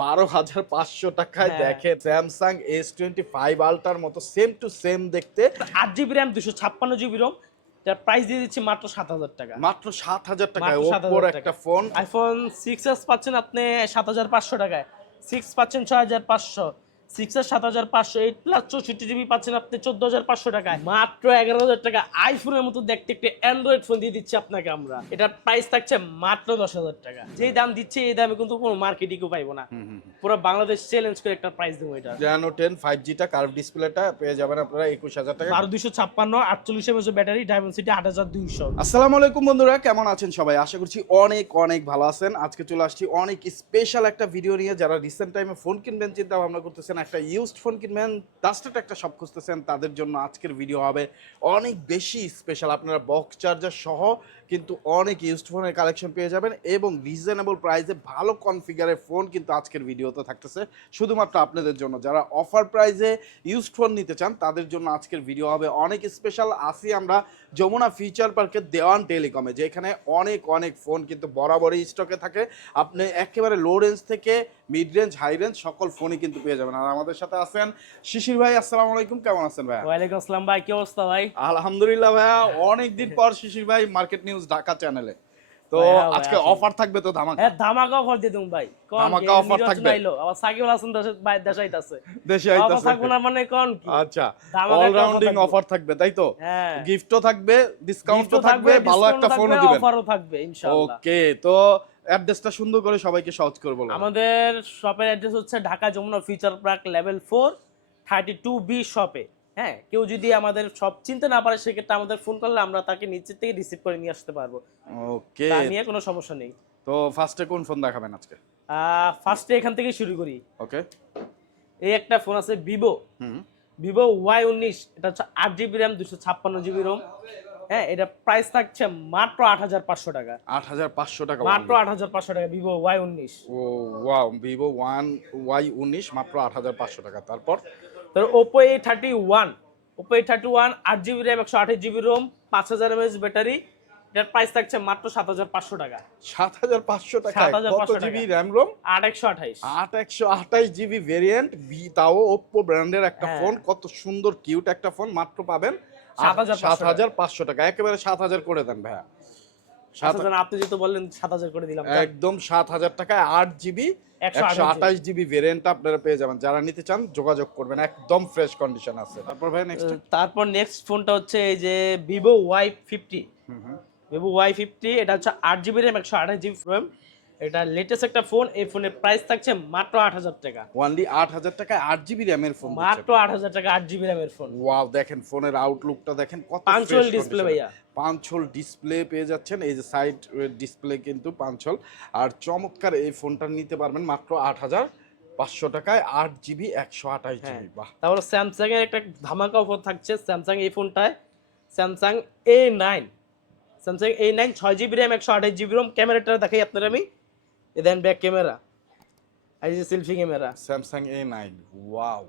বারো হাজার পাঁচশো টাকায় দেখে স্যামসাং এস টোয়েন্টি ফাইভ আলটার মতো সেম টু সেম দেখতে। আট জিবি র্যাম দুশো ছাপ্পান্ন জিবি রোম তার প্রাইস দিয়ে দিচ্ছি মাত্র সাত হাজার টাকা। মাত্র সাত হাজার টাকায় ওপোর। একটা ফোন আইফোন সিক্স এস পাচ্ছেন আপনি সাত হাজার পাঁচশো টাকায়। সিক্স পাচ্ছেন ছয় হাজার পাঁচশো। সিক্স এর সাত হাজার পাঁচশো এইট প্লাস চৌষট্টি জিবি পাচ্ছেন আপনি চোদ্দ হাজার পাঁচশো টাকায়। মাত্র এগারো হাজার টাকা আইফোনের মতো দেখতে একটি অ্যান্ড্রয়েড ফোন দিয়ে দিচ্ছি আপনাকে আমরা। এটার প্রাইস থাকছে মাত্র দশ হাজার টাকা। যেই দাম দিচ্ছে এই দামে কিন্তু কোনো মার্কেটিংও পাইবো না। পুরো বাংলাদেশ চ্যালেঞ্জ করে একটা প্রাইস দেবো এটা। জানো টেন ফাইভ জিটা কার্ভ ডিসপ্লেটা পেয়ে যাবেন আপনারা একুশ হাজার টাকা। বারো দুশো ছাপ্পান্ন আটচল্লিশ এমএস ব্যাটারি ডায়মন্ড আট হাজার দুইশো। আসসালামু আলাইকুম বন্ধুরা কেমন আছেন সবাই? আশা করছি অনেক অনেক ভালো আছেন। আজকে চলে আসছি অনেক স্পেশাল একটা ভিডিও নিয়ে। যারা রিসেন্ট টাইমে ফোন কিনবেন চিন্তা ভাবনা করতেছেন একটা ইউজড ফোন কিনবেন টাস্টেড একটা সব খুঁজতেছেন, তাদের জন্য আজকের ভিডিও হবে। অনেক বেশি স্পেশাল আপনারা বক্স চার্জার সহ কিন্তু অনেক ইউজড ফোনের কালেকশন পেয়ে যাবেন এবং রিজনেবল প্রাইসে ভালো কনফিগারের ফোন কিন্তু আজকের ভিডিওতে থাকতেছে। শুধুমাত্র আপনাদের জন্য, যারা অফার প্রাইসে ইউজড ফোন নিতে চান, তাদের জন্য আজকের ভিডিও হবে অনেক স্পেশাল আসি আমরা যমুনা ফিউচার পার্কের দেওয়ান টেলিকমে যেখানে অনেক অনেক ফোন কিন্তু বরাবরই স্টকে থাকে। আপনি একেবারে লো রেঞ্জ থেকে মিড রেঞ্জ হাই রেঞ্জ সকল ফোনই কিন্তু পেয়ে যাবেন। আর আমাদের সাথে আছেন শিশির ভাই আসসালামু আলাইকুম কেমন আছেন ভাই ওয়ালাইকুম আসসালাম ভাই কি অবস্থা ভাই? আলহামদুলিল্লাহ ভাইয়া অনেক দিন পর শিশির ভাই মার্কেট নিউজ ঢাকা চ্যানেলে তো আজকে অফার থাকবে তো ধামাকা? হ্যাঁ ধামাকা অফার দিয়ে দেবো ভাই। ধামাকা নির্বাচন থাকবে? আবার সাকিব হাসান দেশে ভাই দেশে অফার আইতাছে। থাকব না মানে কোন কি? আচ্ছা অলরাউন্ডিং অফার থাকবে? তাই তো? হ্যাঁ। গিফটও থাকবে ডিসকাউন্টও থাকবে ভালো একটা ফোনও দিবেন। অফারও থাকবে ইনশাআল্লাহ। ওকে তো অ্যাড্রেসটা সুন্দর করে সবাইকে সহজ করে বলুন আমাদের শপের অ্যাড্রেস হচ্ছে Dhaka Jamuna Future Park level four thirty two B শপে। হ্যাঁ কেউ যদি আমাদের সব চিনতে না পারে সেক্ষেত্রে আমাদের ফোন করলে আমরা তাকে নিচে থেকে রিসিভ করে নিয়ে আসতে পারব। ওকে। নিয়ে কোনো সমস্যা নেই। তো ফার্স্টে কোন ফোন দেখাবেন আজকে? ফার্স্টে এখান থেকে শুরু করি। ওকে। এই একটা ফোন আছে ভিভো। হুম। ভিভো ওয়াই উনিশ এটা হচ্ছে আট জিবি র্যাম দুশো ছাপ্পান্ন জিবি রোম। হ্যাঁ এটা প্রাইস থাকছে মাত্র আট হাজার পাঁচশো টাকা। আট হাজার পাঁচশো টাকা মাত্র আট হাজার পাঁচশো টাকা ভিভো ওয়াই উনিশ। ও ওয়াও ভিভো ওয়ান ওয়াই উনিশ মাত্র আট হাজার পাঁচশো টাকা। তারপর? তো Oppo A thirty one Oppo A thirty one আট জিবি র্যাম একশো আঠাশ জিবি রোম পাঁচ হাজার এমএস ব্যাটারি এটার প্রাইস থাকছে মাত্র সাত হাজার পাঁচশো টাকা। সাত হাজার পাঁচশো টাকা 7,500 কত। জিবি র্যাম রোম আট একশো আঠাইশ আট একশো আঠাশ জিবি ভেরিয়েন্ট ভি তাও ওপ্পো ব্র্যান্ডের একটা হ্যাঁ। ফোন কত সুন্দর কিউট একটা ফোন মাত্র পাবেন 7,500 সাত হাজার পাঁচশো টাকা। একেবারে সাত হাজার করে দেন ভাইয়া। আচ্ছা, আপনি যেহেতু বললেন সাত হাজার করে দিলাম একদম সাত হাজার টাকায় আট জিবি একশো 128 আঠাশ জিবি। ভেরিয়েন্টটা আপনারা পেয়ে যাবেন। যারা নিতে চান যোগাযোগ করবেন। একদম ফ্রেশ কন্ডিশন আছে। তারপর ভাই নেক্সট তারপর নেক্সট ফোনটা হচ্ছে এই যে Vivo Y fifty Vivo Y fifty এটা হচ্ছে আট জিবি র্যাম একশো আঠাশ জিবি র্যাম এটা লেটেস্ট একটা ফোন এই ফোনের প্রাইস থাকছে মাত্র আট হাজার টাকা। ওয়ানলি আট হাজার টাকায় আট জিবি র্যামের ফোন মাত্র আট হাজার টাকা আট জিবি র্যামের ফোন ওয়াও দেখেন ফোনের আউটলুকটা দেখেন কত পাঁচশোল ডিসপ্লে ভাইয়া। পাঁচশোল ডিসপ্লে পেয়ে যাচ্ছেন এই যে সাইড ডিসপ্লে কিন্তু পাঁচশোল আর চমৎকার এই ফোনটা নিতে পারবেন মাত্র আট হাজার পাঁচশো টাকায় আট জিবি একশো আঠাশ হ্যাঁ। জিবি বাহ। তারপর স্যামসাং এর একটা ধামাকা অফার থাকছে স্যামসাং এই ফোনটায় Samsung A nine Samsung A nine ছয় জিবি র্যাম একশো আঠাশ জিবি রোম ক্যামেরাটা দেখাই আপনার আমি। এ দেন ব্যাক ক্যামেরা এই যে selfie camera Samsung A nine wow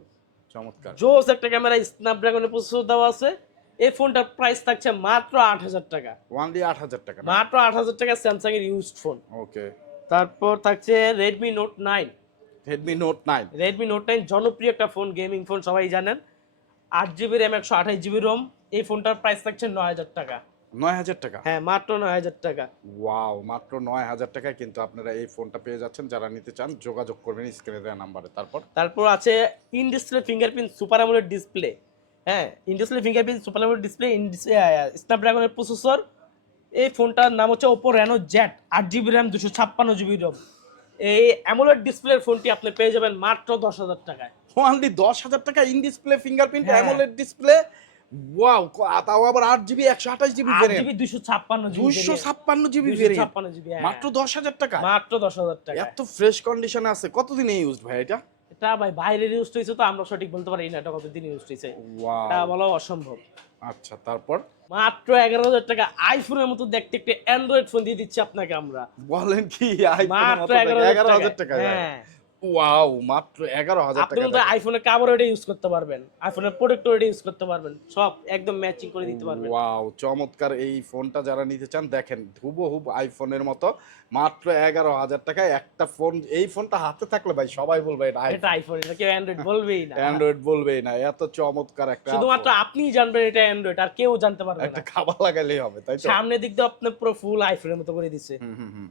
চমৎকার। জোস একটা ক্যামেরা স্ন্যাপড্রাগনের প্রসেসর দেওয়া আছে। এই ফোনটার প্রাইস থাকছে মাত্র আট হাজার টাকা। ওয়ানলি আট হাজার টাকা মাত্র আট হাজার টাকা স্যামসাং এর ইউজড ফোন ওকে তারপর থাকছে Redmi Note nine Redmi Note nine Redmi Note nine জনপ্রিয় একটা ফোন গেমিং ফোন সবাই জানেন। আট জিবি র্যাম একশো আঠাশ জিবি রোম এই ফোনটার প্রাইস থাকছে নয় হাজার টাকা। নয় হাজার টাকা? হ্যাঁ মাত্র নয় হাজার টাকা। ওয়াও মাত্র নয় হাজার টাকায় কিন্তু আপনারা এই ফোনটা পেয়ে যাচ্ছেন। যারা নিতে চান যোগাযোগ করবেন স্ক্রিনে দেওয়া নাম্বারে। তারপর? তারপর আছে in display fingerprint super AMOLED display. হ্যাঁ in display fingerprint super AMOLED display স্ন্যাপড্রাগনের processor এই ফোনটার নাম হচ্ছে ওপো রেনো জ্যাট আট জিবি র্যাম দুশো ছাপ্পান্ন জিবি রম এই অ্যামোলেড ডিসপ্লের ফোনটি আপনি পেয়ে যাবেন মাত্র দশ হাজার টাকায়। ওয়ানলি দশ হাজার টাকা in display fingerprint. AMOLED display wow তাও আবার আট জিবি একশো আঠাশ জিবি জিবি দুশো ছাপ্পান্ন দুইশো ছাপ্পান্ন জিবি দুশো ছাপ্পান্ন জিবি মাত্র দশ হাজার টাকা? মাত্র দশ হাজার টাকা। এত ফ্রেশ কন্ডিশনে আছে। কতদিনে ইউজ ভাই এটা? এটা ভাই বাইরের ইউজ হয়েছে তো আমরা সঠিক বলতে পারি না এটা কতদিন ইউজ হয়েছে এটা বলা অসম্ভব। আচ্ছা তারপর? মাত্র এগারো হাজার টাকা। আইফোনের মতো দেখতে একটা অ্যান্ড্রয়েড ফোন দিয়ে দিচ্ছি আপনাকে আমরা। বলেন কি মাত্র এগারো হাজার টাকা। হ্যাঁ। ওয়াও মাত্র এগারো হাজার আপনি কিন্তু আইফোনের কাভার এটা ইউজ করতে পারবেন আইফোনের প্রোডাক্টও এটা ইউজ করতে পারবেন সব একদম ম্যাচিং করে দিতে পারবেন। ওয়াও চমৎকার এই ফোনটা যারা নিতে চান দেখেন হুবহুব আইফোনের মতো মাত্র এগারো হাজার টাকায় একটা ফোন এই ফোনটা হাতে থাকলে ভাই সবাই বলবে এটা এটা আইফোন এটা কেউ অ্যান্ড্রয়েড বলবেই না। অ্যান্ড্রয়েড বলবেই না এত চমৎকার একটা শুধুমাত্র আপনিই জানবেন এটা অ্যান্ড্রয়েড আর কেউ জানতে পারবে একটা খাবার লাগালেই হবে তাই তো? সামনের দিক দিয়ে আপনি পুরো ফুল আইফোনের মতো করে দিছে। হুম হুম।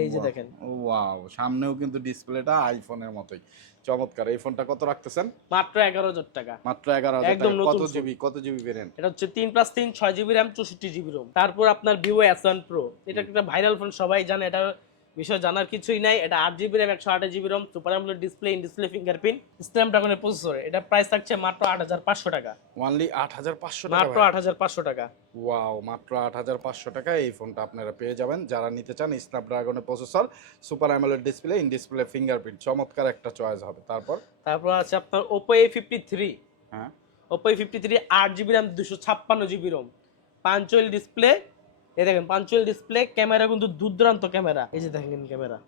এই যে দেখেন। ওয়াও সামনেও কিন্তু ডিসপ্লেটা আইফোনের মতোই। চমৎকার এই ফোনটা কত রাখতেছেন? মাত্র এগারো হাজার টাকা। মাত্র এগারো হাজার একদম কত জিবি কত জিবি ভেরিয়েন্ট এটা হচ্ছে তিন প্লাস তিন ছয় জিবি র্যাম চৌষট্টি জিবি রোম তারপর আপনার ভিভো এস ওয়ান প্রো এটা একটা ভাইরাল ফোন সবাই জানে। এটা বিষয় জানার কিছুই নাই। এটা আট জিবি র্যাম একশো আঠাশ জিবি রোম সুপার আমলের ডিসপ্লে ইন ডিসপ্লে ফিঙ্গারপ্রিন্ট স্ন্যাপড্রাগনের প্রসেসর এটা প্রাইস থাকছে মাত্র আট হাজার পাঁচশো টাকা। ওয়ানলি আট হাজার পাঁচশো মাত্র আট হাজার পাঁচশো টাকা। ওয়াও মাত্র আট হাজার পাঁচশো টাকা। এই ফোনটা আপনারা পেয়ে যাবেন। যারা নিতে চান স্ন্যাপড্রাগনের processor super AMOLED display in display fingerprint চমৎকার একটা চয়েস হবে। তারপর? তারপর আছে আপনার ওপো এ ফিফটি থ্রি হ্যাঁ। ওপো এ ফিফটি থ্রি আট জিবি র্যাম দুশো ছাপ্পান্ন জিবি রোম পাঞ্চুয়াল ডিসপ্লে এই দেখেন পাঞ্চুয়াল ডিসপ্লে ক্যামেরা কিন্তু দুর্দান্ত ক্যামেরা এই যে দেখেন ক্যামেরা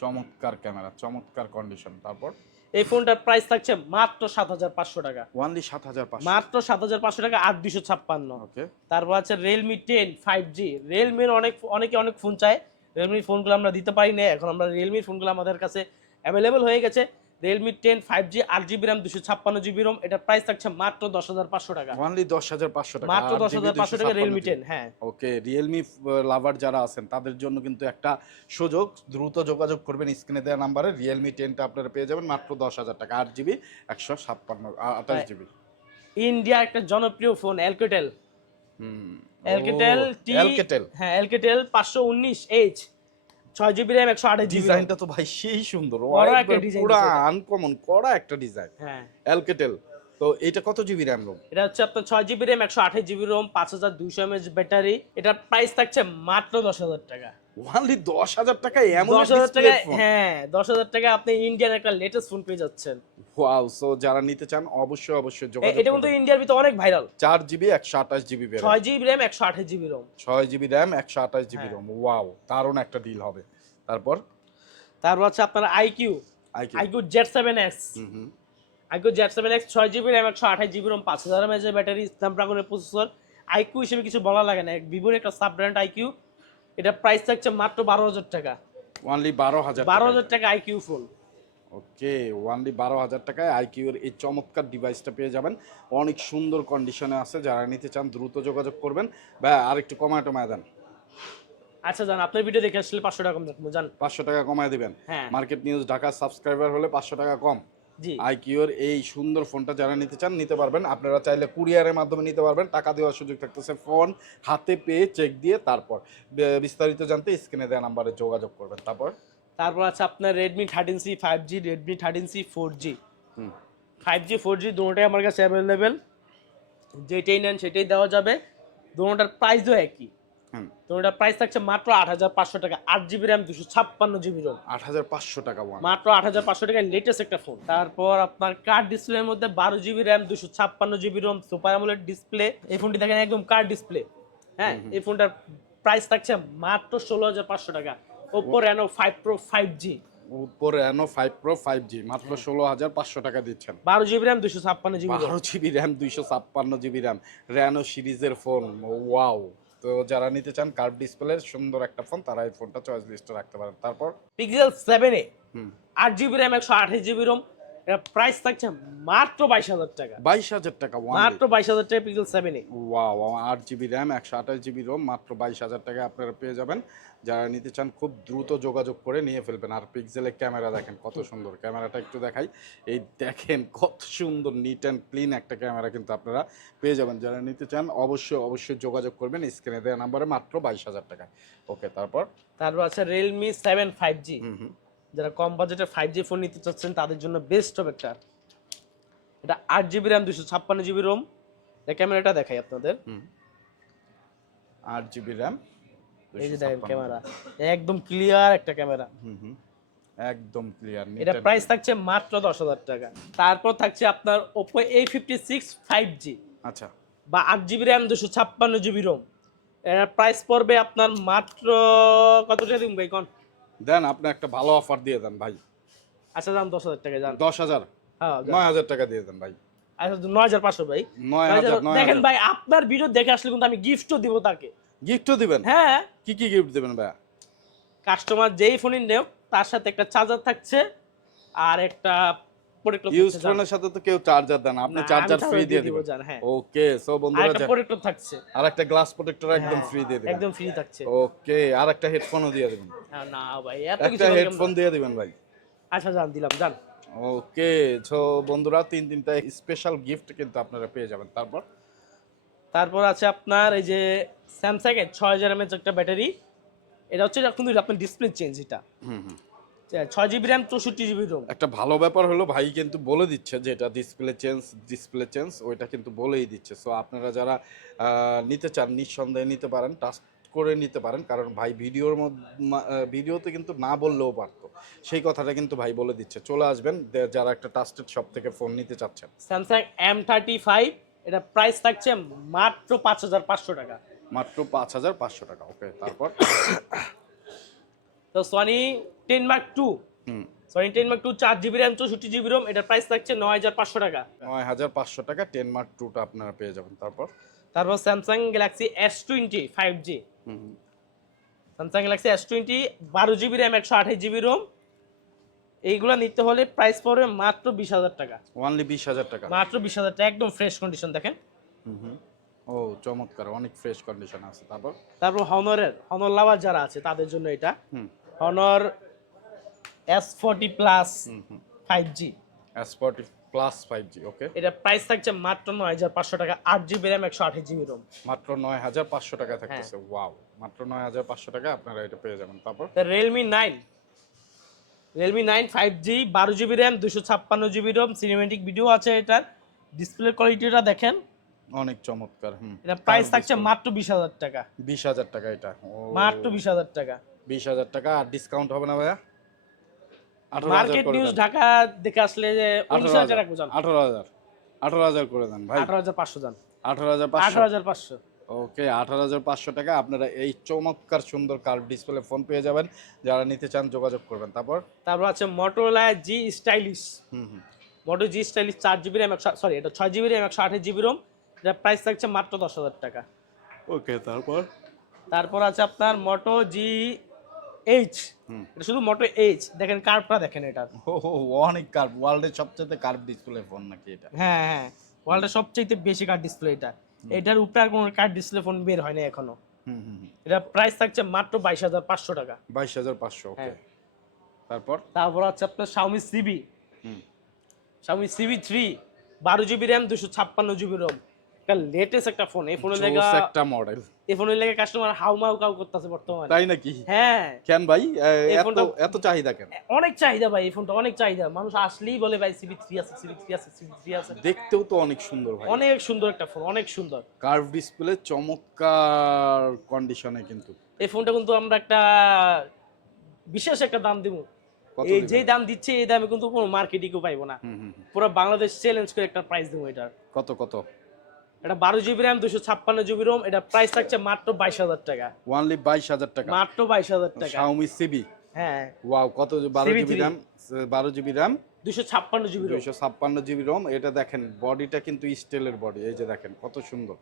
চমৎকার ক্যামেরা চমৎকার কন্ডিশন তারপর? এই ফোনটার প্রাইস থাকছে মাত্র সাত হাজার পাঁচশো টাকা। ওয়ানলি সাত হাজার পাঁচশো। মাত্র সাত হাজার পাঁচশো টাকা আট দুশো ছাপ্পান্ন। ওকে তারপর আছে রিয়েলমি টেন ফাইভ জি রিয়েলমির অনেক অনেকে অনেক ফোন চায়। রিয়েলমির ফোনগুলো আমরা দিতে পারি না এখন আমরা রিয়েলমির ফোনগুলো আমাদের কাছে অ্যাভেলেবেল হয়ে গেছে। রিয়েলমি টেন ফাইভ জি আট জিবি র্যাম দুশো ছাপ্পান্ন জিবি রোম এটার প্রাইস থাকছে মাত্র দশ হাজার পাঁচশো টাকা। ওয়ানলি দশ হাজার পাঁচশো টাকা। মাত্র দশ হাজার পাঁচশো টাকা রিয়েলমি টেন হ্যাঁ। ওকে রিয়েলমি লাভার যারা আছেন তাদের জন্য কিন্তু একটা সুযোগ। দ্রুত যোগাযোগ করবেন স্ক্রিনে দেওয়া নাম্বারে রিয়েলমি টেনটা আপনারা পেয়ে যাবেন মাত্র দশ হাজার টাকা। আট জিবি একশো ছাপ্পান্ন আঠাশ। জিবি ইন্ডিয়া একটা জনপ্রিয় ফোন এলকেটেল হুম। এলকেটেল টি এলকেটেল হ্যাঁ এলকেটেল পাঁচশো উনিশ এইচ ছয় জিবি র্যাম একশো আঠাশ ডিজাইনটা তো ভাই সেই সুন্দর। পুরো আনকমন কড়া একটা ডিজাইন। হ্যাঁ। এলকেটেল তো এটা কত জিবি র্যাম রোম এটা হচ্ছে আপনার ছয় জিবি র্যাম একশো আঠাশ জিবি রোম পাঁচ হাজার দুইশো এমএচ ব্যাটারি এটার প্রাইস থাকছে মাত্র দশ হাজার টাকা। ওয়ানলি দশ হাজার টাকা এমন দশ হাজার টাকা হ্যাঁ দশ হাজার টাকা আপনি ইন্ডিয়ান একটা লেটেস্ট ফোন পেয়ে যাচ্ছেন। ওয়াও সো যারা নিতে চান অবশ্যই অবশ্যই যোগাযোগ এটা কিন্তু ইন্ডিয়ার ভিতরে অনেক ভাইরাল চার জিবি একশো আঠাশ জিবি ছয় জিবি র্যাম একশো আঠাশ জিবি রোম ছয় জিবি র্যাম একশো আঠাশ জিবি। রোম ওয়াও দারুণ একটা ডিল হবে। তারপর? তারপর হচ্ছে আপনার iQOO আইকি iQOO Z seven X iQOO Z seven X ছয় জিবি র্যাম একশো আঠাশ জিবি রোম পাঁচ হাজার এমএচ ব্যাটারি স্ন্যাপড্রাগনের প্রসেসর আইকিউ হিসেবে কিছু বলা লাগে না। ভিভোর একটা সাব ব্র্যান্ড আইকিউ এটা প্রাইস থাকছে মাত্র বারো হাজার টাকা। ওয়ানলি বারো হাজার বারো হাজার টাকা আইকিউ ফোন ওকে ওয়ানলি বারো হাজার টাকায় আইকিউর এই চমৎকার ডিভাইসটা পেয়ে যাবেন। অনেক সুন্দর কন্ডিশনে আছে যারা নিতে চান দ্রুত যোগাযোগ করবেন। বা আর একটু কমায় টমায় দেন। আচ্ছা জান আপনার ভিডিও দেখে আসলে পাঁচশো টাকা কম জান। পাঁচশো টাকা কমায় দিবেন। হ্যাঁ। মার্কেট নিউজ ঢাকা সাবস্ক্রাইবার হলে পাঁচশো টাকা কম। আইকিউর এই সুন্দর ফোনটা যারা নিতে চান নিতে পারবেন। আপনারা চাইলে কুরিয়ারের মাধ্যমে নিতে পারবেন। টাকা দেওয়ার সুযোগ থাকতেছে ফোন হাতে পেয়ে চেক দিয়ে তারপর। বিস্তারিত জানতে স্ক্রিনে দেওয়া নাম্বারে যোগাযোগ করবেন। তারপর? তারপর আছে আপনার Redmi thirteen C five G Redmi thirteen C four G five G four G দুটোটাই আমার কাছে অ্যাভেলেবেল যেটাই নেন সেটাই দেওয়া যাবে। দুটোটার প্রাইসও একই। প্রাইস থাকছে মাত্র আট হাজার পাঁচশো টাকা আট জিবি র্যাম দুশো ছাপ্পান্ন জিবি রোম আট হাজার পাঁচশো টাকা মাত্র আট হাজার পাঁচশো টাকায় লেটেস্ট একটা ফোন তারপর আপনার কার্ড ডিসপ্লের মধ্যে বারো জিবি র্যাম দুশো ছাপ্পান্ন GB ROM super AMOLED display এই ফোনটি দেখেন একদম কার্ড ডিসপ্লে হ্যাঁ এই ফোনটার প্রাইস থাকছে মাত্র ষোলো হাজার পাঁচশো টাকা। Oppo Reno five Pro five G five Pro five G মাত্র ষোলো হাজার পাঁচশো টাকা দিচ্ছেন। বারো জিবি র্যাম দুশো ছাপ্পান্ন জিবি বারো জিবি র্যাম দুইশো ছাপ্পান্ন জিবি র্যাম সিরিজের ফোন ওয়াও তো যারা নিতে চান কার্ভ ডিসপ্লের সুন্দর একটা ফোন তারা এই ফোনটা চয়েস লিস্টে রাখতে পারেন। তারপর? পিক্সেল সেভেন আট জিবি র্যাম একশো আঠাশ জিবি রোম প্রাইস থাকছে মাত্র বাইশ হাজার টাকা। বাইশ হাজার টাকা মাত্র বাইশ হাজার টাকা পিক্সেল সেভেন এ। ওয়াও আট জিবি র্যাম একশো আঠাশ জিবি রোম মাত্র বাইশ হাজার টাকা আপনারা পেয়ে যাবেন। যারা নিতে চান খুব দ্রুত যোগাযোগ করে নিয়ে ফেলবেন। আর পিক্সেলের ক্যামেরা দেখেন কত সুন্দর। ক্যামেরাটা একটু দেখাই। এই দেখেন কত সুন্দর নিট অ্যান্ড ক্লিন একটা ক্যামেরা কিন্তু আপনারা পেয়ে যাবেন। যারা নিতে চান অবশ্যই অবশ্যই যোগাযোগ করবেন। স্ক্রিনে দেওয়া নাম্বারে মাত্র বাইশ হাজার টাকায় ওকে তারপর? তারপর আছে রিয়েলমি সেভেন ফাইভ জি যারা কম বাজেটে ফাইভ জি ফোন নিতে চাচ্ছেন তাদের জন্য বেস্ট হবে একটা। এটা আট জিবি র্যাম দুশো ছাপ্পান্ন জিবি রোম এই ক্যামেরাটা দেখাই আপনাদের। আট জিবি র্যাম এই যে দেখেন ক্যামেরা। একদম ক্লিয়ার একটা ক্যামেরা। হুম একদম ক্লিয়ার এটা প্রাইস থাকছে মাত্র দশ হাজার টাকা। তারপর থাকছে আপনার আচ্ছা। বা এর প্রাইস পড়বে আপনার মাত্র কত টাকা দিন ভাই কোন? দেন আপনি একটা ভালো অফার দিয়ে দেন ভাই। আচ্ছা দশ হাজার টাকা যান। দশ হাজার। হ্যাঁ যান। নয় হাজার টাকা দিয়ে দেন ভাই। আচ্ছা নয় হাজার পাঁচশো ভাই। দেখেন ভাই আপনার ভিডিও দেখে আসলে কিন্তু আমি গিফটও দিব তাকে। গিফটও দিবেন? হ্যাঁ। কি কি গিফট দিবেন ভাইয়া? কাস্টমার যেই ফোনই নেও তার সাথে একটা চার্জার থাকছে আর একটা ইউজ ফোনের সাথে তো কেউ চার্জার দেন আপনি চার্জার ফ্রি দিয়ে দিবেন। হ্যাঁ। ওকে সো আর বন্ধুরা একটা প্রোটেক্টর থাকছে। আর একটা গ্লাস প্রোটেক্টর একদম হ্যাঁ, ফ্রি দিয়ে দিবেন। একদম ফ্রি থাকছে। ওকে আর একটা হেডফোনও দিয়ে দিবেন। হ্যাঁ, না ভাই এত কিছু একটা হেডফোন দিয়ে দিবেন ভাই। আচ্ছা জান দিলাম জান। ওকে সো বন্ধুরা তিন তিনটা স্পেশাল গিফট কিন্তু আপনারা পেয়ে যাবেন। তারপর তারপর আছে আপনার এই যে স্যামসাং এর ছয় হাজার এমএচ একটা ব্যাটারি। এটা হচ্ছে এখন আপনার ডিসপ্লে চেঞ্জ এটা। হুম হুম। ছয় জিবি র্যাম চৌষট্টি জিবি রোম একটা ভালো ব্যাপার হলো ভাই কিন্তু বলে দিচ্ছে যে এটা ডিসপ্লে চেঞ্জ ডিসপ্লে চেঞ্জ ওইটা কিন্তু বলেই দিচ্ছে। সো আপনারা যারা নিতে চান নিঃসন্দেহে নিতে পারেন টাচ করে নিতে পারেন কারণ ভাই ভিডিওর ভিডিওতে কিন্তু না বললেও পারতো। সেই কথাটা কিন্তু ভাই বলে দিচ্ছে। চলে আসবেন যারা একটা ট্রাস্টেড শপ থেকে ফোন নিতে চাচ্ছেন। স্যামসাং এম থার্টি ফাইভ এটা প্রাইস থাকছে মাত্র পাঁচ হাজার পাঁচশো টাকা। মাত্র পাঁচ হাজার পাঁচশো টাকা ওকে তারপর? তো সনি টেন মার্ক টু হুম। সনি টেন মার্ক টু চার জিবি র্যাম চৌষট্টি জিবি রোম এটার প্রাইস থাকছে নয় হাজার পাঁচশো টাকা। নয় হাজার পাঁচশো টাকা টেন মার্ক টুটা আপনারা পেয়ে যাবেন তারপর? তারপর Samsung Galaxy S twenty five G হুম। স্যামসাং গ্যালাক্সি এস টোয়েন্টি বারো জিবি র্যাম একশো আঠাশ জিবি রোম এইগুলো নিতে হলে প্রাইস পড়বে মাত্র বিশ হাজার টাকা। ওনলি বিশ হাজার টাকা। মাত্র বিশ হাজার টাকা একদম ফ্রেশ কন্ডিশন দেখেন। হুম হুম। ও চমৎকার অনেক ফ্রেশ কন্ডিশন আছে। তারপর? তারপর হনরের হনর লাভার যারা আছে তাদের জন্য এটা। হুম। Honor S forty plus five G S forty plus five G okay এটা প্রাইস থাকছে মাত্র নয় হাজার পাঁচশো টাকা আট জিবি র্যাম একশো আঠাশ জিবি রোম মাত্র নয় হাজার পাঁচশো টাকা থাকতেছে ওয়াও মাত্র নয় হাজার পাঁচশো টাকা আপনারা এটা পেয়ে যাবেন। তারপর? Realme nine Realme nine five G বারো জিবি র্যাম দুশো ছাপ্পান্ন জিবি রোম সিনেমেটিক ভিডিও আছে এটার। ডিসপ্লে কোয়ালিটিটা দেখেন। অনেক চমৎকার হুম। এটা প্রাইস থাকছে মাত্র বিশ হাজার টাকা। বিশ হাজার টাকা এটা মাত্র বিশ হাজার টাকা। বিশ হাজার টাকা আর ডিসকাউন্ট হবে না ভাইয়া? মার্কেট নিউজ দেন। ঢাকা দেখে আসলে যে উনিশ হাজার আঠারো হাজার আঠারো হাজার করে দেন ভাই। আঠারো হাজার পাঁচশো জান আঠারো হাজার পাঁচশো। আঠারো হাজার পাঁচশো। ওকে আঠারো হাজার পাঁচশো টাকা আপনারা এই চমৎকার সুন্দর কার্ভ ডিসপ্লে ফোন পেয়ে যাবেন। যারা নিতে চান যোগাযোগ করবেন। তারপর? তারপর আছে মোটোলা জি স্টাইলিশ হুম হুম। মোটো জি স্টাইলিশ চার জিবি র্যাম একশো সরি এটা ছয় জিবি র্যাম একশো আঠাশ জিবি রোম এটা প্রাইস থাকছে মাত্র দশ হাজার টাকা। ওকে তারপর? তারপর আছে আপনার মোটো জি এইচ হুম। এটা শুধু মোটো এইচ দেখেন কার্ভটা দেখেন এটা অনেক কার্ভ ওয়ার্ল্ডের সবচেয়ে কার্ভ ডিসপ্লে ফোন নাকি এটা? হ্যাঁ হ্যাঁ ওয়ার্ল্ডের সবচেয়ে বেশি কার্ড ডিসপ্লে এটা। এটার উপরে আর কোনো কার্ড ডিসপ্লে ফোন বের হয়নি এখনও। হুম হুম হুম। এটা প্রাইস থাকছে মাত্র বাইশ হাজার পাঁচশো টাকা। বাইশ হাজার পাঁচশো ওকে হ্যাঁ। তারপর? তারপর আছে আপনার শাওমি সিবি হুম। শাওমি সিবি থ্রি বারো জিবি র্যাম দুশো ছাপ্পান্ন জিবি রোম এটা লেটেস্ট একটা ফোন এই ফোনের লেগে একটা মডেল এই ফোনের লেগে কাস্টমার হাউ মাউ কাউ করতেছে বর্তমানে। তাই নাকি? হ্যাঁ। কেন ভাই? এত এত চাহিদা কেন? অনেক চাহিদা ভাই এই ফোনটা অনেক চাহিদা। মানুষ আসলেই বলে ভাই সিবি থ্রি আছে সিবি থ্রি আছে সিবি থ্রি আছে। দেখতেও তো অনেক সুন্দর ভাই। অনেক সুন্দর একটা ফোন অনেক সুন্দর। কার্ভ ডিসপ্লে চমৎকার কন্ডিশনে কিন্তু। এই ফোনটা কিন্তু আমরা একটা বিশেষ একটা দাম দিব। এই? যেই দাম দিচ্ছে এই দামে কিন্তু কোনো মার্কেটিংও পাইবো না। পুরো বাংলাদেশ চ্যালেঞ্জ করে একটা প্রাইস দেবো এটার। কত কত? এটা বারো জিবি র্যাম দুশো ছাপ্পান্ন জিবি রোম এটা প্রাইস থাকছে মাত্র বাইশ হাজার টাকা। ওয়ানলি বাইশ হাজার টাকা। মাত্র বাইশ হাজার টাকা। শাওমি সিবি হ্যাঁ। ওয়াও কত বারো জিবি র্যাম বারো জিবি র্যাম দুশো ছাপ্পান্ন জিবি দুইশো ছাপ্পান্ন জিবি রোম এটা দেখেন বডিটা কিন্তু স্টিলের বডি এই যে দেখেন কত সুন্দর।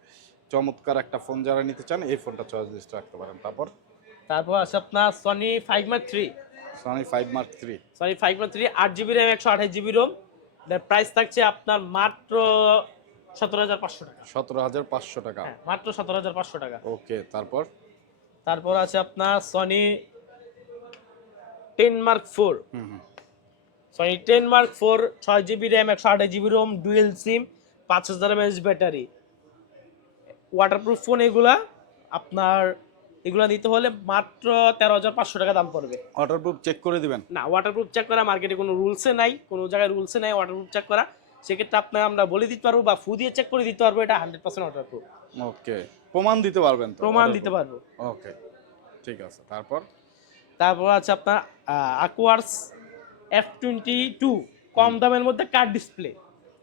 চমৎকার একটা ফোন যারা নিতে চান এই ফোনটা চয়েস লিস্টে রাখতে পারেন। তারপর? তারপর আছে আপনার Sony five Mark three Sony five Mark three Sony five Mark three আট জিবি র্যাম একশো আঠাশ জিবি রোম এটার প্রাইস থাকছে আপনার মাত্র সতেরো হাজার পাঁচশো টাকা। সতেরো হাজার পাঁচশো টাকা। হ্যাঁ মাত্র সতেরো হাজার পাঁচশো টাকা। ওকে তারপর? তারপর আছে আপনার Sony ten Mark four Sony ten Mark four ছয় জিবি র্যাম একশো আঠাশ জিবি রোম ডুয়েল সিম পাঁচ হাজার এমএএচ ব্যাটারি ওয়াটারপ্রুফ ফোন এগুলা আপনার এগুলা নিতে হলে মাত্র তেরো হাজার পাঁচশো টাকা দাম পড়বে। ওয়াটারপ্রুফ চেক করে দিবেন? না ওয়াটারপ্রুফ চেক করা মার্কেটে কোনো রুলসে নাই কোনো জায়গায় রুলসে নাই ওয়াটারপ্রুফ চেক করা। সেক্ষেত্রে আপনার আমরা বলে দিতে পারব বা ফু দিয়ে চেক করে দিতে পারব এটা হান্ড্রেড পার্সেন্ট ওয়াটারপ্রুফ ওকে প্রমাণ দিতে পারবেন তো প্রমাণ দিতে পারব। ওকে ঠিক আছে তারপর? তারপর আছে আপনার আকুয়ার্স এফ টোয়েন্টি টু কম দামের মধ্যে কার্ড ডিসপ্লে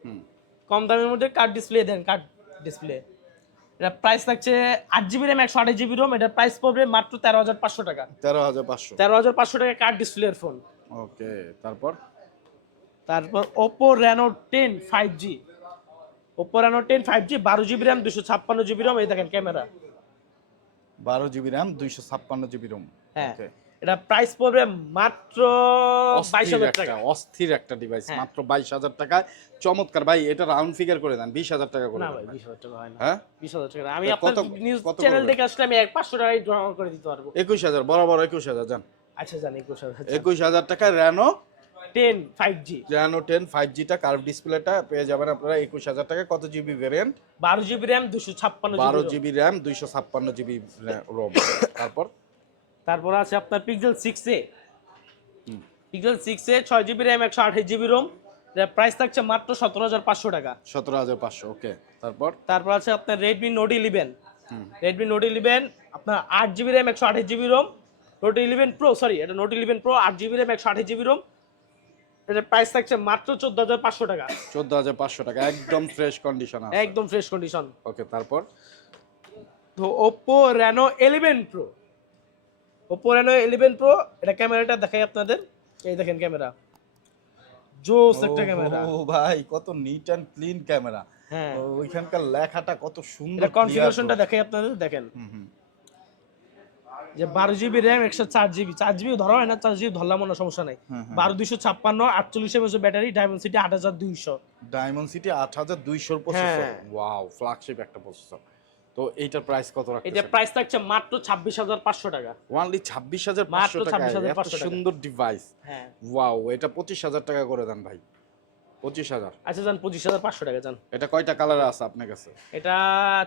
হুম। কম দামের মধ্যে কার্ড ডিসপ্লে দেন কার্ড ডিসপ্লে এটা প্রাইস থাকছে আট জিবি র্যাম একশো আঠাশ জিবি রোম এটার প্রাইস পড়বে মাত্র তেরো হাজার পাঁচশো টাকা। তেরো হাজার পাঁচশো। তেরো হাজার পাঁচশো টাকা কার্ড ডিসপ্লের ফোন ওকে তারপর? তারপর Oppo Reno ten five G Oppo Reno ten five G বারো জিবি র্যাম দুশো ছাপ্পান্ন জিবি র্যাম এই দেখেন ক্যামেরা। বারো জিবি র্যাম দুইশো ছাপ্পান্ন জিবি রোম হ্যাঁ। এটা প্রাইস পড়বে মাত্র বাইশ হাজার টাকা। অস্থির একটা ডিভাইস হ্যাঁ। মাত্র বাইশ হাজার টাকায়। চমৎকার ভাই এটা রাউন্ড ফিগার করে দেন বিশ হাজার টাকা করে না ভাই। বিশ হাজার টাকা হয় না। হ্যাঁ? বিশ হাজার টাকা আমি আপনার নিউজ চ্যানেল দেখে আসলে আমি এক পাঁচশো টাকায় জমা করে দিতে পারব। একুশ হাজার বরাবর একুশ হাজার যান। আচ্ছা জানি একুশ হাজার একুশ হাজার টাকায় Reno ten five G Reno ten five জিটা curved ডিসপ্লেটা পেয়ে যাবেন আপনারা একুশ হাজার টাকায় কত জিবি ভেরিয়েন্ট বারো জিবি র্যাম দুশো ছাপ্পান্ন বারো জিবি র্যাম দুইশো ছাপ্পান্ন জিবি রোম তারপর তারপর আছে আপনার Pixel six A. Pixel six A ছয় জিবি র্যাম একশো আঠাশ জিবি রোম প্রাইস থাকছে মাত্র সতেরো হাজার পাঁচশো টাকা সতেরো হাজার পাঁচশো ওকে তারপর তারপর আছে আপনার Redmi Note eleven. Redmi Note eleven আপনার আট জিবি র্যাম একশো আঠাশ GB ROM Note eleven Pro sorry এটা নোট ইলেভেন প্রো আট জিবি র্যাম একশো আঠাশ জিবি রোম এটার প্রাইস থাকছে মাত্র চোদ্দ হাজার পাঁচশো টাকা। চোদ্দ হাজার পাঁচশো টাকা একদম ফ্রেশ কন্ডিশন আছে। একদম ফ্রেশ কন্ডিশন ওকে তারপর? তো Oppo Reno eleven Pro Oppo Reno eleven Pro এটা ক্যামেরাটা দেখাই আপনাদের। এই দেখেন ক্যামেরা জোস একটা ক্যামেরা ও ভাই কত নিট অ্যান্ড ক্লিন ক্যামেরা হ্যাঁ। ওইখানকার লেখাটা কত সুন্দর এটা কনফিগারেশনটা দেখাই আপনাদের দেখেন। হুম হুম। যে বারো জিবি র্যাম একশো চার জিবি। চার জিবি ধরা হয় না চার জিবি ধরলাম না সমস্যা নাই। বারো দুইশো ছাপ্পান্ন আটচল্লিশ এমএস ব্যাটারি ডায়মন্ড সিটি আট হাজার দুইশো। ডায়মন্ড সিটি আট হাজার দুইশোর প্রসেসর। ওয়াও ফ্ল্যাগশিপ একটা প্রসেসর তো এইটার প্রাইস কত এটা রাখতেছেন প্রাইস থাকছে মাত্র ছাব্বিশ হাজার পাঁচশো টাকা। ওয়ানলি ছাব্বিশ হাজার মাত্র পাঁচশো টাকা 26,500 টাকা। সুন্দর ডিভাইস হ্যাঁ। ওয়াও এটা পঁচিশ হাজার টাকা করে দেন ভাই। পঁচিশ হাজার। আচ্ছা যান পঁচিশ হাজার পাঁচশো টাকা যান এটা কয়টা কালার আছে আপনার কাছে? এটা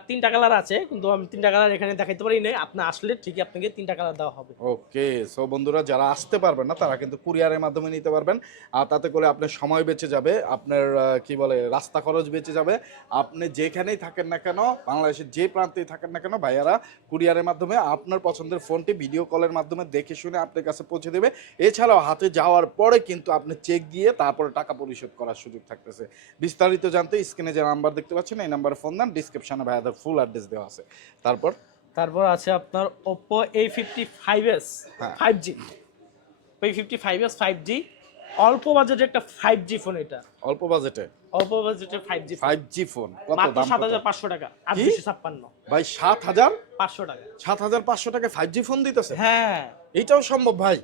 তিনটা কালার আছে কিন্তু আমি তিনটা কালার এখানে দেখাইতে পারি না আপনি আসলে ঠিকই আপনাকে তিনটা কালার দেওয়া হবে। ওকে সো বন্ধুরা যারা আসতে পারবেন না তারা কিন্তু কুরিয়ারের মাধ্যমে নিতে পারবেন। আর তাতে করে আপনার সময় বেঁচে যাবে আপনার কি বলে রাস্তা খরচ বেঁচে যাবে। আপনি যেখানেই থাকেন না কেন বাংলাদেশের যে প্রান্তেই থাকেন না কেন ভাইয়ারা কুরিয়ারের মাধ্যমে আপনার পছন্দের ফোনটি ভিডিও কলের মাধ্যমে দেখে শুনে আপনার কাছে পৌঁছে দেবে। এছাড়াও হাতে যাওয়ার পরে কিন্তু আপনি চেক দিয়ে তারপরে টাকা পরিশোধ করার সুযোগ থাকতেছে। বিস্তারিত জানতে স্ক্রিনে যে নাম্বার দেখতে পাচ্ছেন এই নাম্বারে ফোন দেন ডিসক্রিপশনে ভাইয়াদের ফুল অ্যাড্রেস দেওয়া আছে। তারপর? তারপর আছে আপনার Oppo A fifty five S. Five G এই fifty five S five G অল্প বাজেটের একটা ফাইভ জি ফোন এটা। অল্প বাজেটে? অল্প বাজেটের five G five G phone কত দাম সাত হাজার পাঁচশো টাকা? দুশো ছাপ্পান্ন। ভাই সাত হাজার? পাঁচশো টাকা। সাত হাজার পাঁচশো টাকা ফাইভ জি ফোন দিতেছে? হ্যাঁ। এটাও সম্ভব ভাই?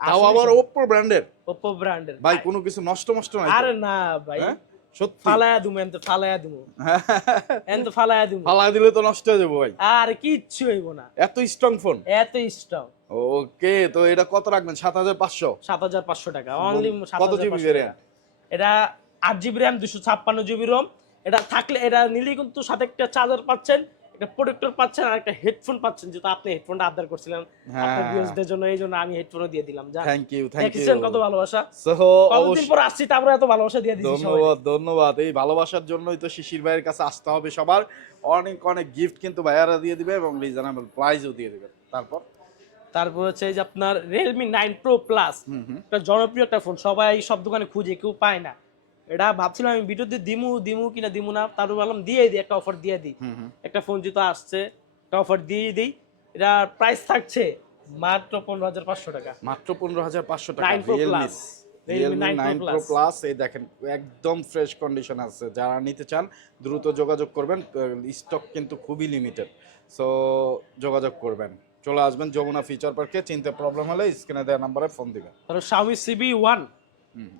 তাও আবার ওপ্পো ব্র্যান্ডের ওপো ব্র্যান্ডের ভাই কোনো কিছু নষ্ট নষ্ট নাই আরে না ভাই। হ্যাঁ? সত্যি। ফালায়া দিমু এনতে ফালায়া দিমু। এনতে ফালায়া দিমু। ফালাই দিলে তো নষ্ট হয়ে যাব ভাই। আর কিচ্ছু হইব না। এত স্ট্রং ফোন এত স্ট্রং ওকে তো এটা কত রাখবেন? সাত হাজার পাঁচশো? সাত হাজার পাঁচশো টাকা। অনলি কত জিবি ভেরিয়েন্ট এটা আট জিবি র্যাম দুশো ছাপ্পান্ন জিবি রোম এটা থাকলে এটা নিলে কিন্তু সাথে একটা চার্জার পাচ্ছেন। একটা প্রোটেক্টর পাচ্ছেন আর একটা হেডফোন পাচ্ছেন যেটা আপনি হেডফোনটা আবদার করছিলেন। হ্যাঁ। আপনার জন্য এই জন্য আমি হেডফোনও দিয়ে দিলাম যা থ্যাংক ইউ থ্যাংক ইউ কত ভালোবাসা? সো কতদিন পর আসছি তারপরে এত ভালোবাসা দিয়ে সবাই ধন্যবাদ ধন্যবাদ। এই ভালোবাসার জন্যই তো শিশির ভাইয়ের কাছে আসতে হবে সবার। অনেক অনেক গিফট কিন্তু ভাইয়ারা দিয়ে দিবে এবং রিজনেবল দিয়ে দিবে। তারপর? তারপর হচ্ছে এই যে আপনার রিয়েলমি নাইন প্রো প্লাস একটা জনপ্রিয় একটা ফোন সবাই সব দোকানে খুঁজে কেউ পায় না। এটা ভাবছিলাম আমি ভিডিওতে দিমু দিমু কিনা দিমু না তারপর ভাবলাম দিয়ে দিই একটা অফার দিয়ে দিই। একটা ফোন যেহেতু আসছে একটা অফার দিয়ে দিই। এটা প্রাইস থাকছে মাত্র পনেরো হাজার পাঁচশো টাকা। মাত্র পনেরো হাজার পাঁচশো টাকা 9 Pro Realme Plus। Realme Realme 9 Pro nine Pro plus এই দেখেন একদম ফ্রেশ কন্ডিশন আছে। যারা নিতে চান দ্রুত যোগাযোগ করবেন স্টক কিন্তু খুবই লিমিটেড সো যোগাযোগ করবেন। চলে আসবেন যমুনা ফিচার পার্কে চিনতে প্রবলেম হলে স্ক্রিনে দেওয়া নাম্বারে ফোন দিবেন। তারপর Xiaomi সিবি ওয়ান হুম।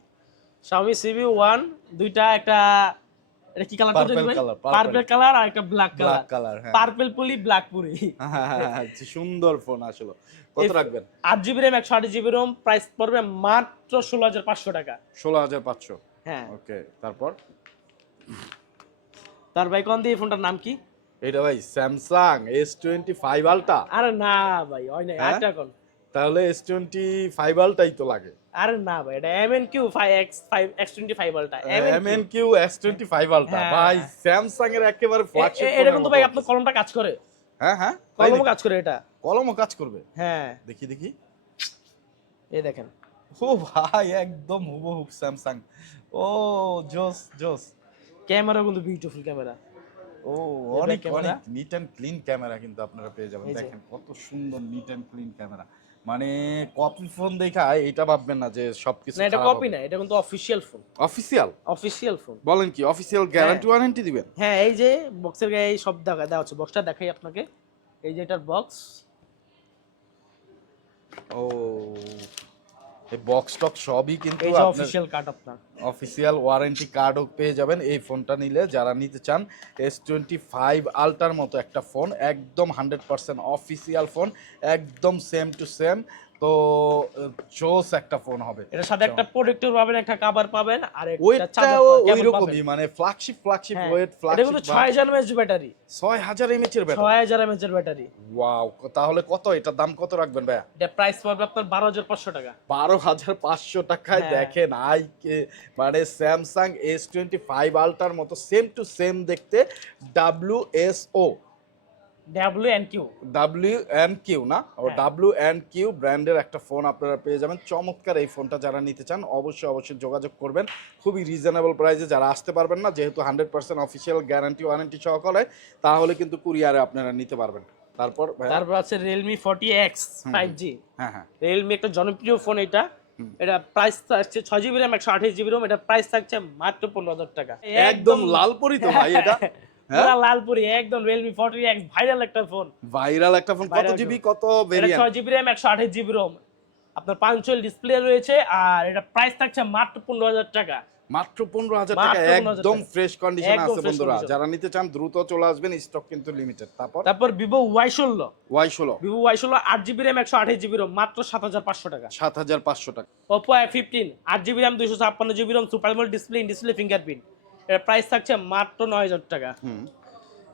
Xiaomi সিবি ওয়ান দুইটা একটা এটা কি color color, purple। Purple color আর একটা ব্ল্যাক কালার ব্ল্যাক কালার হ্যাঁ। পার্পল পুলি ব্ল্যাক পুরি আচ্ছা, সুন্দর ফোন আসলে। কত রাখবেন? আট জিবি র্যাম একশো আট জিবি রোম প্রাইস পড়বে মাত্র ষোলো হাজার পাঁচশো টাকা। ষোলো হাজার পাঁচশো? হ্যাঁ। ওকে তারপর? তার ভাই কোন দিয়ে ফোনটার নাম কি? এটা ভাই স্যামসাং এস টোয়েন্টি ফাইভ আলটা আরে না ভাই হয়? না? একটা কোন তাহলে এস টোয়েন্টি ফাইভ আলটাই তো লাগে। আরে না ভাই এটা M N Q X five X twenty five ultra M N Q S twenty five ultra. ভাই স্যামসাং এর একেবারে flagship এটা কিন্তু ভাই আপনার কলমটা কাজ করে। হ্যাঁ হ্যাঁ কলমও কাজ করে এটা। কলমও কাজ করবে। হ্যাঁ। দেখি দেখি। এই দেখেন। ও ভাই একদম হুবহুব স্যামসাং ও জোস জোস। ক্যামেরা কিন্তু বিউটিফুল ক্যামেরা। ও অনেক অনেক নিট অ্যান্ড ক্লিন ক্যামেরা কিন্তু আপনারা পেয়ে যাবেন। দেখেন কত সুন্দর নিট অ্যান্ড ক্লিন ক্যামেরা। মানে কপি ফোন দেখা এটা ভাববেন না যে সবকিছু না এটা কপি না এটা কিন্তু official phone official official phone বলেন কি অফিশিয়াল গ্যারান্টি ওয়ারেন্টি দিবেন? হ্যাঁ এই যে বক্সের গায়ে সব দেখা দেওয়া আছে। বক্সটা দেখাই আপনাকে। এই যে এটার বক্স ও এই বক্স টক সবই কিন্তু এই যে অফিসিয়াল কার্ড আপনার। অফিসিয়াল ওয়ারেন্টি কার্ডও পেয়ে যাবেন। এই ফোনটা নিলে যারা নিতে চান এস টোয়েন্টি ফাইভ আলটার মতো একটা ফোন একদম হান্ড্রেড পার্সেন্ট অফিসিয়াল ফোন একদম সেম টু সেম তো জোস একটা ফোন হবে। এটার সাথে একটা প্রোটেক্টর পাবেন একটা কভার পাবেন আর একটা ওই রকমই মানে ফ্ল্যাগশিপ ফ্ল্যাগশিপ ওয়েট হ্যাঁ, এটা কিন্তু ছয় ফ্ল্যাগশিপ হাজার এমএচ ব্যাটারি ছয় হাজার এমএচ এর ব্যাটারি ছয় হাজার এমএচ এর ব্যাটারি ওয়াও তাহলে কত? এটার দাম কত রাখবেন ভাইয়া? এটা প্রাইস পড়বে আপনার বারো হাজার পাঁচশো টাকা। বারো হাজার পাঁচশো টাকায় হ্যাঁ। দেখেন আই কে- মানে স্যামসাং এস টোয়েন্টি ফাইভ আলটার মতো সেম টু সেম দেখতে ও W N Q W N Q না? হ্যাঁ। ডাব্লিউ এন কিউ ব্র্যান্ডের একটা ফোন আপনারা পেয়ে যাবেন। চমৎকার এই ফোনটা যারা নিতে চান অবশ্যই অবশ্যই যোগাযোগ করবেন। খুবই রিজনেবল প্রাইসে যারা আসতে পারবেন না যেহেতু hundred percent official guarantee warranty সহকারে তাহলে কিন্তু কুরিয়ারে আপনারা নিতে পারবেন। তারপর তারপর আছে Realme forty X five G হ্যাঁ হ্যাঁ। রিয়েলমি একটা জনপ্রিয় ফোন এটা। এটা প্রাইস থাকছে ছয় জিবি র্যাম একশো আঠাশ জিবি রোম এটা প্রাইস থাকছে মাত্র পনেরো হাজার টাকা। একদম লালপরি তো ভাই এটা? পুরা লালপুরি একদম ভাইরাল একটা ফোন ভাইরাল একটা ফোন কত জিবি কত ভেরিয়েন্ট জিবি আপনার ডিসপ্লে রয়েছে আর এটা প্রাইস থাকছে মাত্র পনেরো হাজার টাকা। মাত্র পনেরো হাজার মাত্র টাকা একদম ফ্রেশ কন্ডিশন আছে বন্ধুরা। যারা নিতে চান দ্রুত চলে আসবেন স্টক কিন্তু লিমিটেড তারপর? তারপর ওয়াই ষোলো। আট জিবি র্যাম একশো আঠাশ জিবি রোম মাত্র সাত হাজার পাঁচশো টাকা। সাত হাজার পাঁচশো টাকা। ওপো আই ফিফটিন আট জিবি র্যাম দুইশো ছাপ্পান্ন GB ROM super display in display fingerprint এর প্রাইস থাকছে মাত্র নয় হাজার টাকা।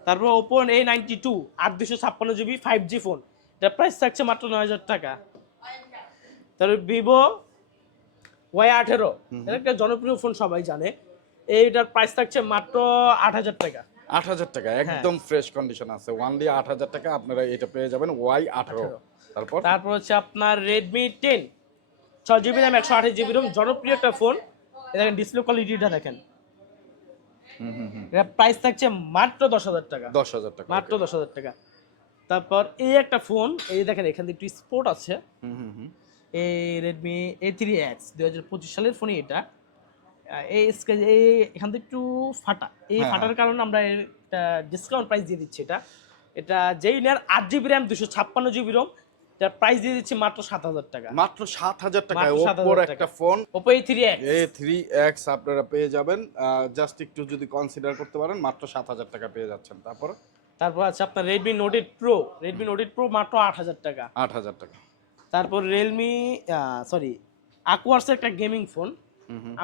তারপর ওপো এ নাইনটি টু আট দুশো ছাপ্পান্ন জিবি ফাইভ জি ফোন এটার প্রাইস থাকছে মাত্র নয় হাজার টাকা। তারপর ভিভো ওয়াই আঠেরো। এটা একটা জনপ্রিয় ফোন সবাই জানে। এইটার প্রাইস থাকছে মাত্র আট হাজার টাকা। আট হাজার টাকা হ্যাঁ। একদম ফ্রেশ কন্ডিশন আছে। ওয়ানলি আট হাজার টাকা আপনারা এটা পেয়ে যাবেন ওয়াই আঠারো। তারপর? তারপর হচ্ছে আপনার রেডমি টেন ছয় জিবি র্যাম একশো আঠাশ জিবি রোম জনপ্রিয় একটা ফোন দেখেন ডিসপ্লে কোয়ালিটিটা দেখেন। এটা প্রাইস থাকছে মাত্র দশ হাজার টাকা। দশ হাজার টাকা মাত্র দশ হাজার টাকা। তারপর এই একটা ফোন এই দেখেন এখানে একটু স্পোর্ট আছে। হুম হুম হুম। এই রেডমি এ থ্রি এক্স দু হাজার পঁচিশ সালের ফোনই এটা। এই এই এখান থেকে একটু ফাটা। এই হ্যাঁ, ফাটার কারণে আমরা ডিসকাউন্ট প্রাইস দিয়ে দিচ্ছি এটা। এটা যেই নেন আট জিবি র্যাম দুশো ছাপ্পান্ন জিবি রোম এটার প্রাইস দিয়ে দিচ্ছি মাত্র সাত হাজার টাকা। মাত্র সাত হাজার টাকায় ওপোর একটা phone Oppo A three X A three X আপনারা পেয়ে যাবেন। জাস্ট একটু যদি কনসিডার করতে পারেন মাত্র সাত হাজার টাকা পেয়ে যাচ্ছেন। তারপর? তারপর আছে আপনার Redmi Note eight Pro Redmi Note eight Pro মাত্র আট হাজার টাকা। আট হাজার টাকা। তারপর রিয়েলমি সরি আকোয়ার্সের একটা গেমিং ফোন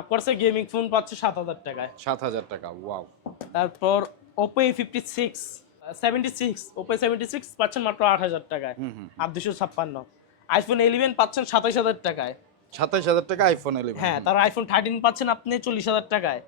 আকোয়ার্সের গেমিং ফোন পাচ্ছে সাত হাজার টাকায়। সাত হাজার টাকা ওয়াও তারপর Oppo A fifty six seventy six Oppo seventy six পাচ্ছেন মাত্র আট হাজার টাকায়। আর দুশো ছাপ্পান্ন। আইফোন ইলেভেন পাচ্ছেন সাতাইশ হাজার টাকায়। সাতাইশ হাজার টাকা আইফোন ইলেভেন হ্যাঁ তার আইফোন থার্টিন পাচ্ছেন আপনি চল্লিশ হাজার টাকায়।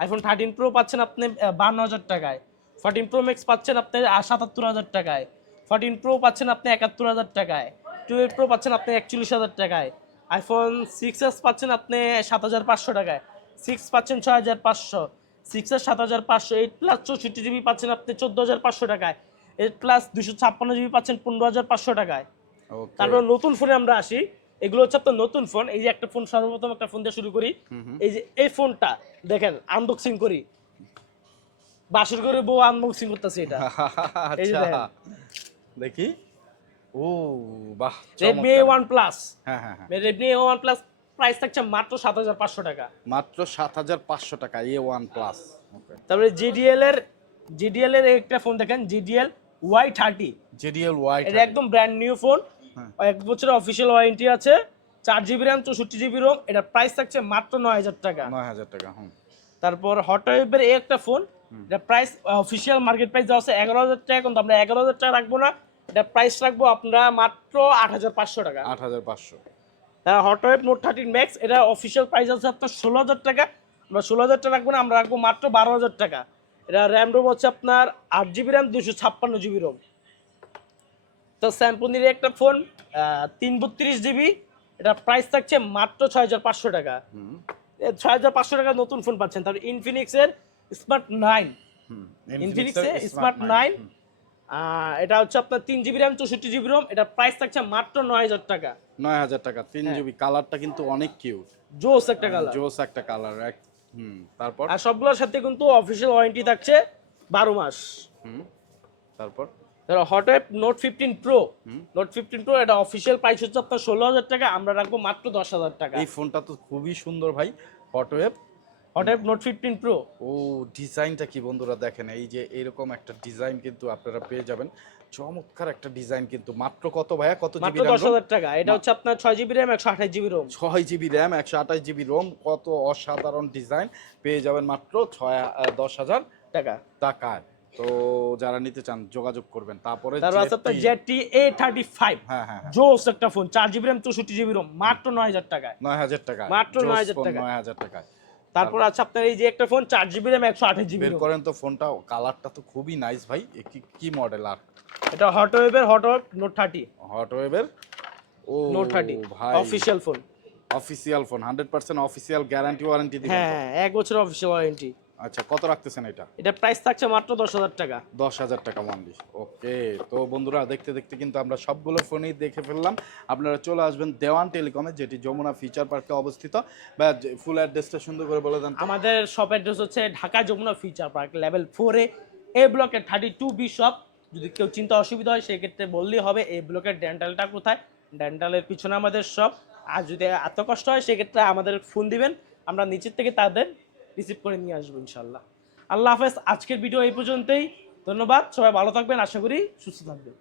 আইফোন থার্টিন প্রো পাচ্ছেন আপনি বান্ন হাজার টাকায়। ফোরটিন প্রো ম্যাক্স পাচ্ছেন আপনি সাতাত্তর হাজার টাকায়। ফোরটিন প্রো পাচ্ছেন আপনি একাত্তর হাজার টাকায়। টুয়েলভ প্রো পাচ্ছেন আপনি একচল্লিশ হাজার টাকায়। আইফোন সিক্স এস পাচ্ছেন আপনি সাত হাজার পাঁচশো টাকায়। সিক্স পাচ্ছেন ছয় হাজার পাঁচশো। সিক্স সাত হাজার পাঁচশো এইট প্লাস চৌষট্টি জিবি পাচ্ছেন আপনি চোদ্দ হাজার পাঁচশো টাকায়। এইট প্লাস দুশো ছাপ্পান্ন জিবি পাচ্ছেন পনেরো হাজার পাঁচশো টাকায়। তারপর নতুন ফোনে আমরা আসি। এগুলো হচ্ছে আপনার নতুন ফোন এই যে একটা ফোন সর্বপ্রথম একটা ফোন দিয়ে শুরু করি। এই যে এই ফোনটা দেখেন আনবক্সিং করি। বাসর করে বউ আনবক্সিং করতেছে এটা। এই যে আচ্ছা। দেখি। ও বাহ রেডমি ওয়ান প্লাস হ্যাঁ হ্যাঁ রেডমি ওয়ান প্লাস প্রাইস থাকছে মাত্র সাত হাজার পাঁচশো টাকা। মাত্র সাত হাজার পাঁচশো টাকা এ ওয়ান প্লাস তারপরে জিডিএল এর জিডিএল এর একটা ফোন দেখেন GDL Y thirty ZDL white এটা একদম ব্র্যান্ড নিউ ফোন। এক বছরের অফিসিয়াল ওয়ারেন্টি আছে চার জিবি র্যাম চৌষট্টি জিবি রোম এটার প্রাইস থাকছে মাত্র নয় হাজার টাকা। নয় হাজার টাকা হুম। তারপর হটওয়েবের এই একটা ফোন এটা প্রাইস অফিসিয়াল মার্কেট প্রাইস দেওয়া আছে এগারো হাজার টাকা কিন্তু আমরা এগারো হাজার টাকা রাখব না। এটা প্রাইস রাখব আমরা মাত্র আট হাজার পাঁচশো টাকা। আট হাজার পাঁচশো। হটওয়েব নোট থার্টিন ম্যাক্স এটা অফিসিয়াল প্রাইস আছে আপনার ষোলো হাজার টাকা। আমরা ষোলো হাজার টাকা রাখব না আমরা রাখব মাত্র বারো হাজার টাকা। এটা র্যাম রোম হচ্ছে আপনার আট জিবি র্যাম দুশো ছাপ্পান্ন জিবি রোম তো স্যামসংয়ের একটা ফোন তিন বত্রিশ জিবি এটা প্রাইস থাকছে মাত্র ছয় হাজার পাঁচশো টাকা। ছয় হাজার পাঁচশো টাকা নতুন ফোন পাচ্ছেন তারপর ইনফিনিক্সের স্মার্ট নাইন ইনফিনিক্সের স্মার্ট নাইন এটা হচ্ছে আপনার তিন জিবি র্যাম চৌষট্টি জিবি রোম এটা প্রাইস থাকছে মাত্র নয় হাজার টাকা। নয় হাজার টাকা তিন হ্যাঁ। জিবি কালারটা কিন্তু অনেক কিউট জোস একটা কালার জোস একটা কালার হুম তারপর? আর সবগুলোর সাথে কিন্তু অফিসিয়াল ওয়ারেন্টি থাকছে বারো মাস। হুম তারপর? Hotwav Note fifteen Pro. Note fifteen Pro এটা অফিসিয়াল প্রাইস হচ্ছে আপনার ষোলো হাজার টাকা আমরা রাখব মাত্র দশ হাজার টাকা। এই ফোনটা তো খুবই সুন্দর ভাই Hotwav Hotwav Note fifteen Pro ও ডিজাইনটা কি বন্ধুরা দেখেন এই যে এরকম একটা ডিজাইন কিন্তু আপনারা পেয়ে যাবেন। চমৎকার একটা ডিজাইন কিন্তু মাত্র কত ভাইয়া? কত জিবি দশ হাজার টাকা। এটা হচ্ছে আপনার ছয় জিবি র্যাম একশো আঠাশ জিবি রোম ছয় জিবি র্যাম একশো আঠাশ জিবি রোম কত অসাধারণ ডিজাইন। পেয়ে যাবেন মাত্র ছয় দশ হাজার টাকা। টাকায়। তো যারা নিতে চান যোগাযোগ করবেন। তারপরে তারপর আছে আপনার জেটি এ থার্টি ফাইভ হ্যাঁ হ্যাঁ হ্যাঁ। জোস একটা ফোন চার জিবি র্যাম চৌষট্টি জিবি রোম মাত্র নয় হাজার টাকায়। নয় হাজার টাকা মাত্র 9,000 টাকা। নয় হাজার টাকায়। তারপর আছে আপনার এই যে একটা ফোন চার জিবি র্যাম একশো আঠাশ জিবি করেন তো ফোনটা কালারটা তো খুবই নাইস ভাই। কি কি মডেল আর? এটা হট ওয়েবের হট ওয়েব নোট থার্টি হট ওয়েবের ও নোট থার্টি ভাই। Official phone official phone hundred percent official guarantee warranty হ্যাঁ এক বছর অফিসিয়াল ওয়ারেন্টি আচ্ছা কত রাখতেছেন এটা? এটা প্রাইস থাকছে মাত্র দশ হাজার টাকা। দশ হাজার টাকা মানলি ওকে তো বন্ধুরা দেখতে দেখতে কিন্তু আমরা সবগুলো ফোনেই দেখে ফেললাম। আপনারা চলে আসবেন দেওয়ান টেলিকমে যেটি যমুনা ফিচার পার্কে অবস্থিত। বা ফুল অ্যাড্রেসটা সুন্দর করে বলে দেন আমাদের শপ অ্যাড্রেস হচ্ছে Dhaka Jamuna Future Park level ফোরে এ ব্লকের থার্টি টু বি শপ যদি কেউ চিন্তা অসুবিধা হয় সেক্ষেত্রে বললেই হবে এই ব্লকের ডেন্টালটা কোথায়? ডেন্টালের পিছনে আমাদের শপ আর যদি এত কষ্ট হয় সেক্ষেত্রে আমাদের ফোন দিবেন। আমরা নিচের থেকে তাদের রিসিভ করে নিয়ে আসব ইনশাল্লাহ আল্লাহ হাফেজ, আজকের ভিডিও এই পর্যন্তই। ধন্যবাদ, সবাই ভালো থাকবেন, আশা করি সুস্থ থাকবেন।